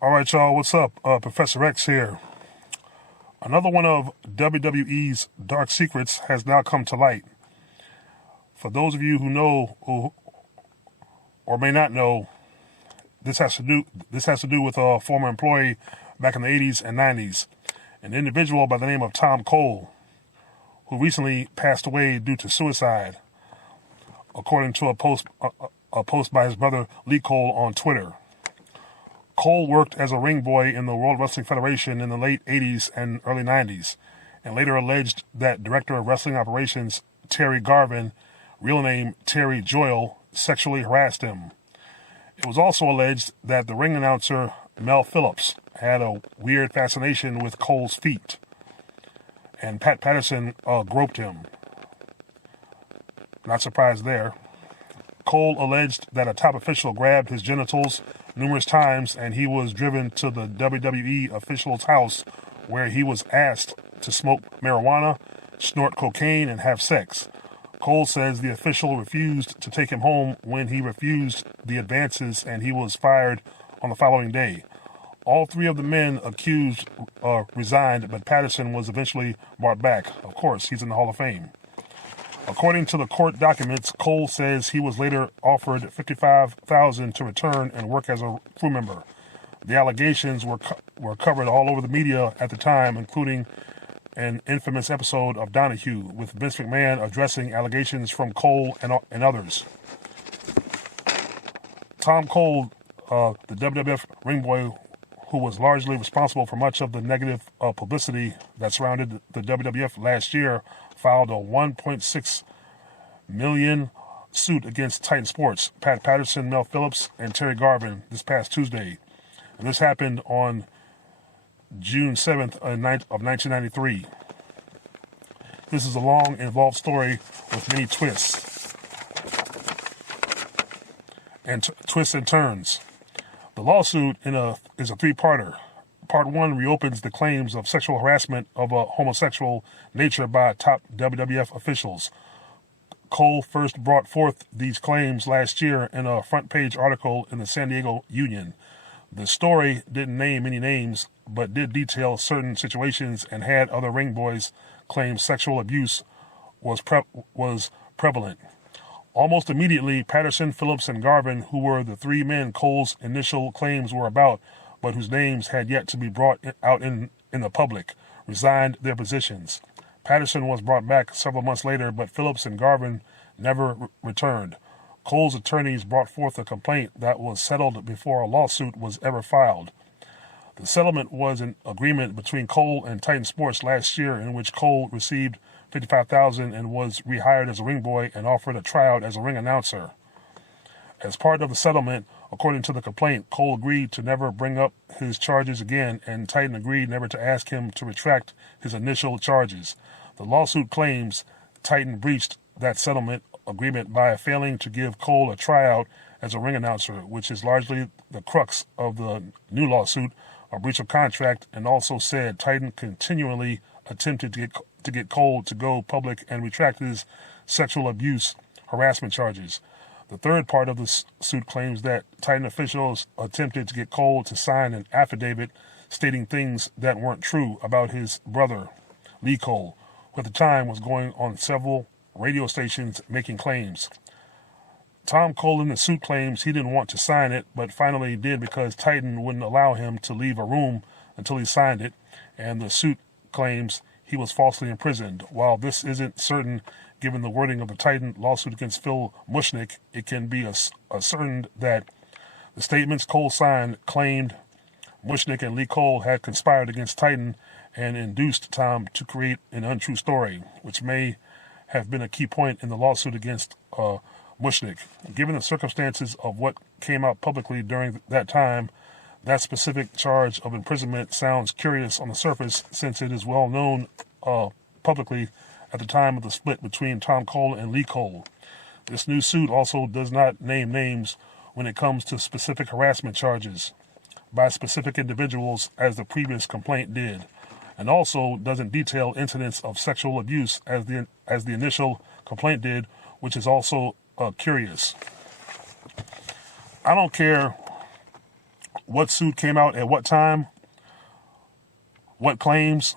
All right, y'all, what's up? Professor X here. Another one of WWE's dark secrets has now come to light. For those of you who know or may not know, this has to do with a former employee back in the 80s and 90s, an individual by the name of Tom Cole, who recently passed away due to suicide, according to a post by his brother Lee Cole on Twitter. Cole worked as a ring boy in the World Wrestling Federation in the late 80s and early 90s, and later alleged that Director of Wrestling Operations Terry Garvin, real name Terry Joyle, sexually harassed him. It was also alleged that the ring announcer Mel Phillips had a weird fascination with Cole's feet, and Pat Patterson groped him. Not surprised there. Cole alleged that a top official grabbed his genitals numerous times, and he was driven to the WWE official's house where he was asked to smoke marijuana, snort cocaine, and have sex. Cole says the official refused to take him home when he refused the advances, and he was fired on the following day. All three of the men accused resigned, but Patterson was eventually brought back. Of course, he's in the Hall of Fame. According to the court documents, Cole says he was later offered $55,000 to return and work as a crew member. The allegations were covered all over the media at the time, including an infamous episode of Donahue, with Vince McMahon addressing allegations from Cole and others. Tom Cole, the WWF ring boy who was largely responsible for much of the negative publicity that surrounded the WWF last year, filed a $1.6 million suit against Titan Sports, Pat Patterson, Mel Phillips, and Terry Garvin this past Tuesday. And this happened on June 7th of 1993. This is a long, involved story with many twists and turns. The lawsuit is a three-parter. Part 1 reopens the claims of sexual harassment of a homosexual nature by top WWF officials. Cole first brought forth these claims last year in a front-page article in the San Diego Union. The story didn't name any names, but did detail certain situations and had other ring boys claim sexual abuse was prevalent. Almost immediately, Patterson, Phillips, and Garvin, who were the three men Cole's initial claims were about, but whose names had yet to be brought out in the public, resigned their positions. Patterson was brought back several months later, but Phillips and Garvin never returned. Cole's attorneys brought forth a complaint that was settled before a lawsuit was ever filed. The settlement was an agreement between Cole and Titan Sports last year, in which Cole received $55,000 and was rehired as a ring boy and offered a tryout as a ring announcer. As part of the settlement, according to the complaint, Cole agreed to never bring up his charges again, and Titan agreed never to ask him to retract his initial charges. The lawsuit claims Titan breached that settlement agreement by failing to give Cole a tryout as a ring announcer, which is largely the crux of the new lawsuit, a breach of contract, and also said Titan continually attempted to get Cole to go public and retract his sexual abuse harassment charges. The third part of the suit claims that Titan officials attempted to get Cole to sign an affidavit stating things that weren't true about his brother, Lee Cole, who at the time was going on several radio stations making claims. Tom Cole in the suit claims he didn't want to sign it, but finally did because Titan wouldn't allow him to leave a room until he signed it, and the suit claims he was falsely imprisoned. While this isn't certain, given the wording of the Titan lawsuit against Phil Mushnick, it can be ascertained that the statements Cole signed claimed Mushnick and Lee Cole had conspired against Titan and induced Tom to create an untrue story, which may have been a key point in the lawsuit against Mushnick. Given the circumstances of what came out publicly during that time, that specific charge of imprisonment sounds curious on the surface, since it is well known publicly at the time of the split between Tom Cole and Lee Cole. This new suit also does not name names when it comes to specific harassment charges by specific individuals as the previous complaint did, and also doesn't detail incidents of sexual abuse as the initial complaint did, which is also curious. I don't care what suit came out at what time, what claims,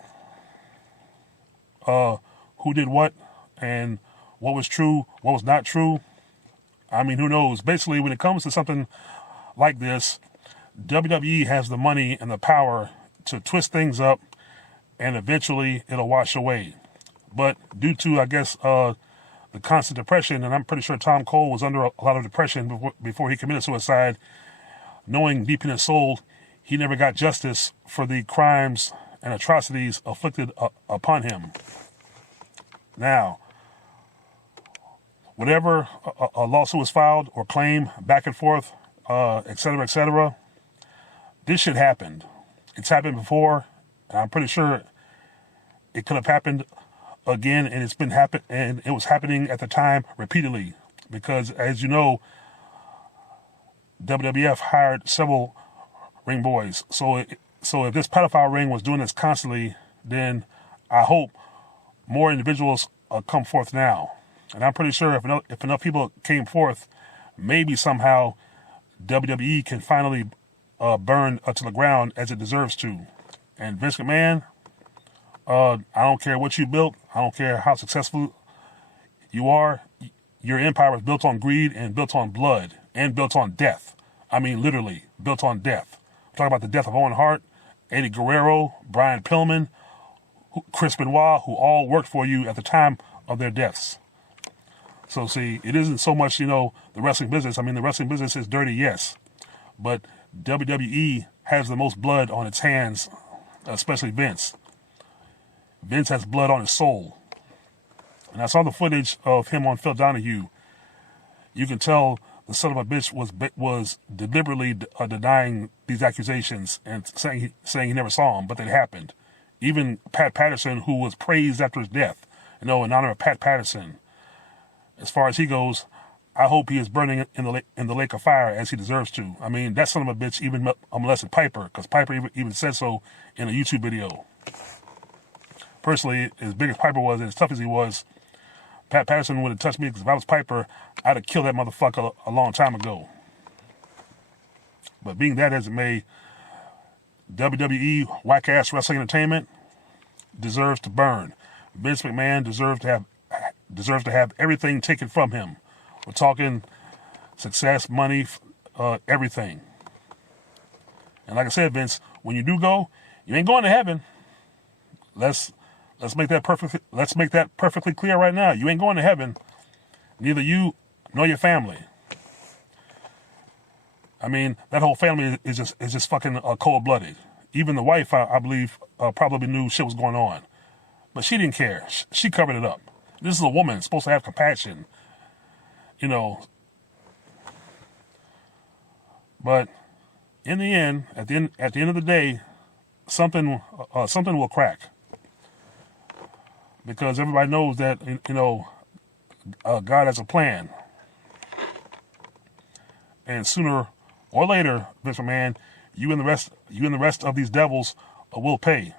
who did what, and what was true, what was not true. I mean, who knows? Basically, when it comes to something like this, WWE has the money and the power to twist things up, and eventually it'll wash away. But due to, I guess, the constant depression, and I'm pretty sure Tom Cole was under a lot of depression before he committed suicide, knowing deep in his soul he never got justice for the crimes and atrocities afflicted upon him. Now, whatever a lawsuit was filed or claim back and forth, etc., this shit happened. It's happened before, and I'm pretty sure it could have happened again, and it was happening at the time repeatedly, because as you know, WWF hired several ring boys. So if this pedophile ring was doing this constantly, then I hope more individuals come forth now. And I'm pretty sure if enough people came forth, maybe somehow WWE can finally burn to the ground as it deserves to. And Vince McMahon, I don't care what you built. I don't care how successful you are. Your empire was built on greed and built on blood and built on death. I mean, literally, built on death. I'm talking about the death of Owen Hart, Eddie Guerrero, Brian Pillman, Chris Benoit, who all worked for you at the time of their deaths. So see, it isn't so much, the wrestling business. I mean, the wrestling business is dirty, yes. But WWE has the most blood on its hands, especially Vince. Vince has blood on his soul. And I saw the footage of him on Phil Donahue. You can tell the son of a bitch was deliberately denying these accusations and saying he never saw them, but they happened. Even Pat Patterson, who was praised after his death, in honor of Pat Patterson. As far as he goes, I hope he is burning in the lake of fire as he deserves to. I mean, that son of a bitch even molested Piper, because Piper even said so in a YouTube video. Personally, as big as Piper was and as tough as he was, Pat Patterson would have touched me, because if I was Piper, I'd have killed that motherfucker a long time ago. But being that as it may, WWE whack-ass wrestling entertainment deserves to burn. Vince McMahon deserves to have everything taken from him. We're talking success, money, everything. And like I said, Vince, when you do go, you ain't going to heaven. Let's make that perfectly clear right now. You ain't going to heaven. Neither you nor your family. I mean, that whole family is just fucking cold-blooded. Even the wife, I believe, probably knew shit was going on. But she didn't care. She covered it up. This is a woman supposed to have compassion, But in the end, at the end of the day, something will crack, because everybody knows that God has a plan, and sooner or later, Vince McMahon, you and the rest of these devils will pay.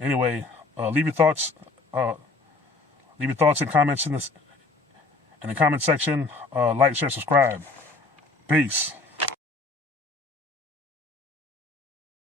Anyway, leave your thoughts and comments in the comment section. Like, share, subscribe. Peace.